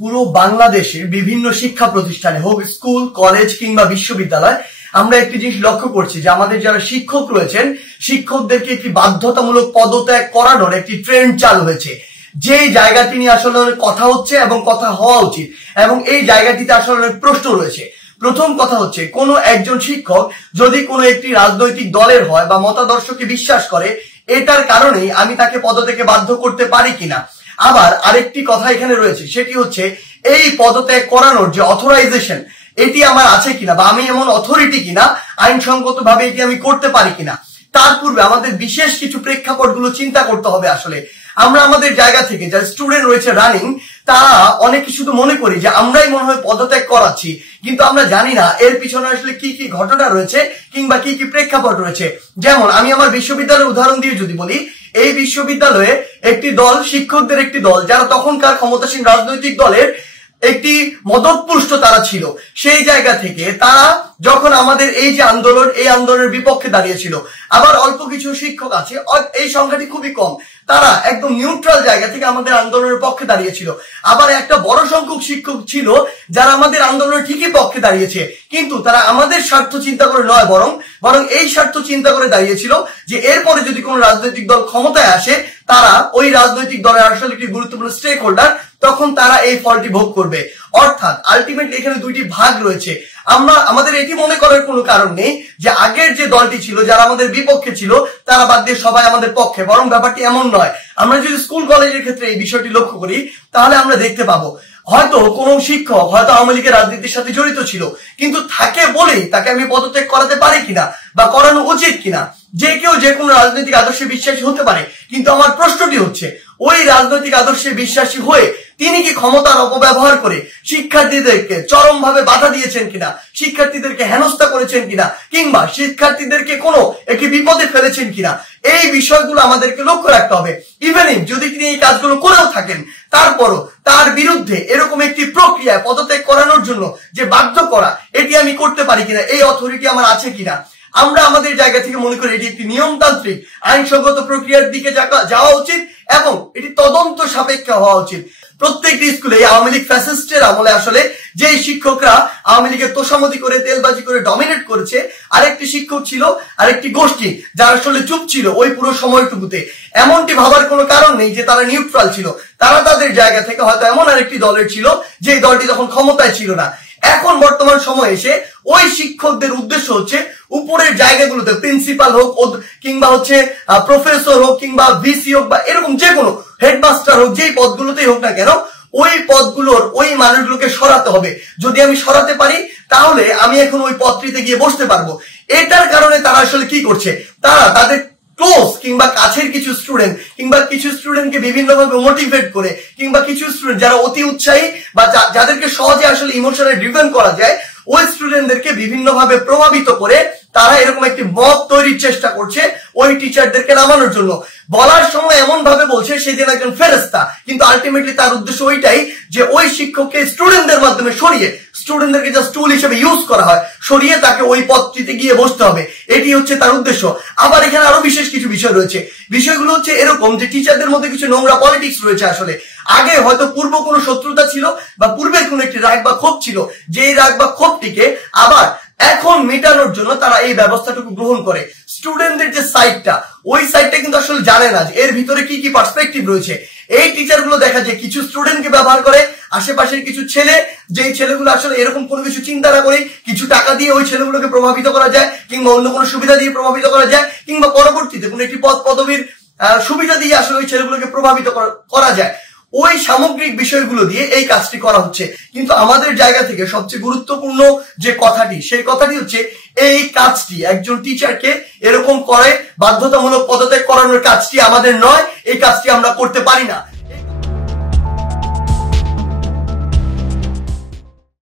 পুরো বাংলাদেশের বিভিন্ন শিক্ষা প্রতিষ্ঠানে হোক স্কুল কলেজ কিংবা বিশ্ববিদ্যালয় আমরা একটি জিনিস লক্ষ্য করছি যে আমাদের যারা শিক্ষক রয়েছেন শিক্ষকদেরকে একটি বাধ্যতামূলক পদত্যাগ করানোর একটি ট্রেন্ড চালু হয়েছে। যে জায়গাটি নিয়ে আসলে কথা হচ্ছে এবং কথা হওয়া উচিত এবং এই জায়গাটিতে আসলে প্রশ্ন রয়েছে। প্রথম কথা হচ্ছে কোনো একজন শিক্ষক যদি কোনো একটি রাজনৈতিক দলের হয় বা মতাদর্শকে বিশ্বাস করে এটার কারণেই আমি তাকে পদত্যাগে বাধ্য করতে পারি কিনা। আবার আরেকটি কথা এখানে রয়েছে সেটি হচ্ছে এই পদত্যাগ করানোর যে অথরাইজেশন এটি আমার আছে কিনা বা আমি এমন অথরিটি কিনা আইনসঙ্গত ভাবে এটি আমি করতে পারি কিনা। তার পূর্বে আমাদের বিশেষ কিছু প্রেক্ষাপটগুলো চিন্তা করতে হবে। আসলে আমরা আমাদের জায়গা থেকে যারা স্টুডেন্ট রয়েছে রানিং তারা অনেকে শুধু মনে করি যে আমরাই মনে হয় পদত্যাগ করাচ্ছি, কিন্তু আমরা জানি না এর পিছনে আসলে কি কি ঘটনা রয়েছে কিংবা কি কি প্রেক্ষাপট রয়েছে। যেমন আমি আমার বিশ্ববিদ্যালয়ের উদাহরণ দিয়ে যদি বলি, এই বিশ্ববিদ্যালয়ে একটি দল শিক্ষকদের একটি দল যারা তখনকার ক্ষমতাসীন রাজনৈতিক দলের একটি মদতপুষ্ট তারা ছিল। সেই জায়গা থেকে তারা যখন আমাদের এই যে আন্দোলন এই আন্দোলনের বিপক্ষে দাঁড়িয়েছিল। আবার অল্প কিছু শিক্ষক আছে, এই সংখ্যাটি খুবই কম, তারা একদম নিউট্রাল জায়গা থেকে আমাদের আন্দোলনের পক্ষে দাঁড়িয়েছিল। আবার একটা বড় সংখ্যক শিক্ষক ছিল যারা আমাদের আন্দোলনের ঠিকই পক্ষে দাঁড়িয়েছে, কিন্তু তারা আমাদের স্বার্থ চিন্তা করে নয় বরং এই স্বার্থ চিন্তা করে দাঁড়িয়েছিল যে এরপরে যদি কোনো রাজনৈতিক দল ক্ষমতায় আসে তারা ওই রাজনৈতিক দলের আসলে একটি গুরুত্বপূর্ণ স্টেক হোল্ডার, তখন তারা এই ফলটি ভোগ করবে। অর্থাৎ আলটিমেটলি এখানে দুইটি ভাগ রয়েছে। আমাদের এটি মনে করার কোনো কারণ নেই যে আগের যে দলটি ছিল যারা আমাদের বিপক্ষে ছিল তারা বাদ দিয়ে সবাই আমাদের পক্ষে, বরং ব্যাপারটি এমন নয়। আমরা যদি স্কুল কলেজের ক্ষেত্রে এই বিষয়টি লক্ষ্য করি তাহলে আমরা দেখতে পাবো হয়তো কোনো শিক্ষক হয়তো আওয়ামী লীগের রাজনীতির সাথে জড়িত ছিল, কিন্তু থাকে বলেই তাকে আমি পদত্যাগ করাতে পারি কিনা বা করানো উচিত কিনা। যে কেউ যে কোনো রাজনৈতিক আদর্শে বিশ্বাসী হতে পারে, কিন্তু আমার প্রশ্নটি হচ্ছে ওই রাজনৈতিক আদর্শে বিশ্বাসী হয়ে তিনি কি ক্ষমতার অপব্যবহার করে শিক্ষার্থীদেরকে চরমভাবে বাধা দিয়েছেন কিনা, শিক্ষার্থীদেরকে হেনস্থা করেছেন কিনা, কিংবা শিক্ষার্থীদেরকে কোনো একটি বিপদে ফেলেছেন কিনা, এই বিষয়গুলো আমাদেরকে লক্ষ্য রাখতে হবে। ইভেন যদি তিনি এই কাজগুলো করেও থাকেন তারপরও তার বিরুদ্ধে এরকম একটি প্রক্রিয়ায় পদত্যাগ করানোর জন্য যে বাধ্য করা এটি আমি করতে পারি কিনা, এই অথরিটি আমার আছে কিনা। আমরা আমাদের জায়গা থেকে মনে করি এটি একটি নিয়মতান্ত্রিক আইনসঙ্গত প্রক্রিয়ার দিকে যাওয়া উচিত এবং এটি তদন্ত সাপেক্ষ হওয়া উচিত। প্রত্যেকটি স্কুলে আওয়ামী লীগ ফ্যাসিস্টের আমলে আসলে যে শিক্ষকরা আওয়ামী লীগের তোষামতি করে তেলবাজি করে ডমিনেট করেছে, আরেকটি শিক্ষক ছিল আরেকটি গোষ্ঠী যারা আসলে চুপ ছিল ওই পুরো সময়টুকুতে। এমনটি ভাবার কোনো কারণ নেই যে তারা নিউট্রাল ছিল, তারা তাদের জায়গা থেকে হয়তো এমন আরেকটি দলের ছিল যে দলটি তখন ক্ষমতায় ছিল না। এখন বর্তমান সময় এসে ওই শিক্ষকদের উদ্দেশ্য হচ্ছে উপরের জায়গাগুলোতে প্রিন্সিপাল হোক কিংবা হচ্ছে প্রফেসর হোক কিংবা ভিসি হোক বা এরকম যে কোনো হেডমাস্টার হোক, যেই পদগুলোতেই হোক না কেন ওই পদগুলোর ওই মানুষগুলোকে সরাতে হবে। যদি আমি সরাতে পারি তাহলে আমি এখন ওই পদটিতে গিয়ে বসতে পারবো। এটার কারণে তারা আসলে কি করছে, তারা তাদের ক্লোজ কিংবা কাছের কিছু স্টুডেন্ট কিংবা কিছু স্টুডেন্টকে বিভিন্নভাবে মোটিভেট করে কিংবা কিছু স্টুডেন্ট যারা অতি উৎসাহী বা যাদেরকে সহজে আসলে ইমোশনালি ড্রিভেন করা যায় ওই স্টুডেন্টদেরকে বিভিন্নভাবে প্রভাবিত করে তারা এরকম একটি মব তৈরির চেষ্টা করছে ওই টিচারদেরকে নামানোর জন্য। বলার সময় এমন ভাবে বলছে সে যেন একজন ফেরেশতা, কিন্তু আলটিমেটলি তার উদ্দেশ্য ওইটাই যে ওই শিক্ষককে স্টুডেন্টদের মাধ্যমে সরিয়ে স্টুডেন্টদেরকে জাস্ট টুল হিসেবে ইউজ করা হয়, সরিয়ে তাকে ওই পদটিতে গিয়ে বসতে হবে, এটি হচ্ছে তার উদ্দেশ্য। আবার এখানে আরো বিশেষ কিছু বিষয় রয়েছে। বিষয়গুলো হচ্ছে এরকম যে টিচারদের মধ্যে কিছু নোংরা পলিটিক্স রয়েছে। আসলে আগে হয়তো পূর্ব কোনো শত্রুতা ছিল বা পূর্বের কোনো একটি রাগ বা ক্ষোভ ছিল, যে রাগ বা ক্ষোভটিকে আবার এখন মেটানোর জন্য তারা এই ব্যবস্থাটুকু গ্রহণ করে। স্টুডেন্টদের যে সাইডটা ওই সাইডটা কিন্তু আসলে জানে না যে এর ভিতরে কি কি পার্সপেক্টিভ রয়েছে। এই টিচার গুলো দেখা যায় কিছু স্টুডেন্টকে ব্যবহার করে, আশেপাশের কিছু ছেলে যেই ছেলেগুলো আসলে এরকম কোনো কিছু চিন্তা না করে কিছু টাকা দিয়ে ওই ছেলেগুলোকে প্রভাবিত করা যায় কিংবা অন্য কোনো সুবিধা দিয়ে প্রভাবিত করা যায় কিংবা পরবর্তীতে কোনো একটি পদ পদবীর সুবিধা দিয়ে আসলে ওই ছেলেগুলোকে প্রভাবিত করা যায়। ওই সামগ্রিক বিষয়গুলো দিয়ে এই কাজটি করা হচ্ছে। কিন্তু আমাদের জায়গা থেকে সবচেয়ে গুরুত্বপূর্ণ যে কথাটি সেই কথাটি হচ্ছে এই কাজটি একজন টিচারকে এরকম করে বাধ্যতামূলক পদত্যাগ করানোর কাজটি আমাদের নয়, এই কাজটি আমরা করতে পারি না।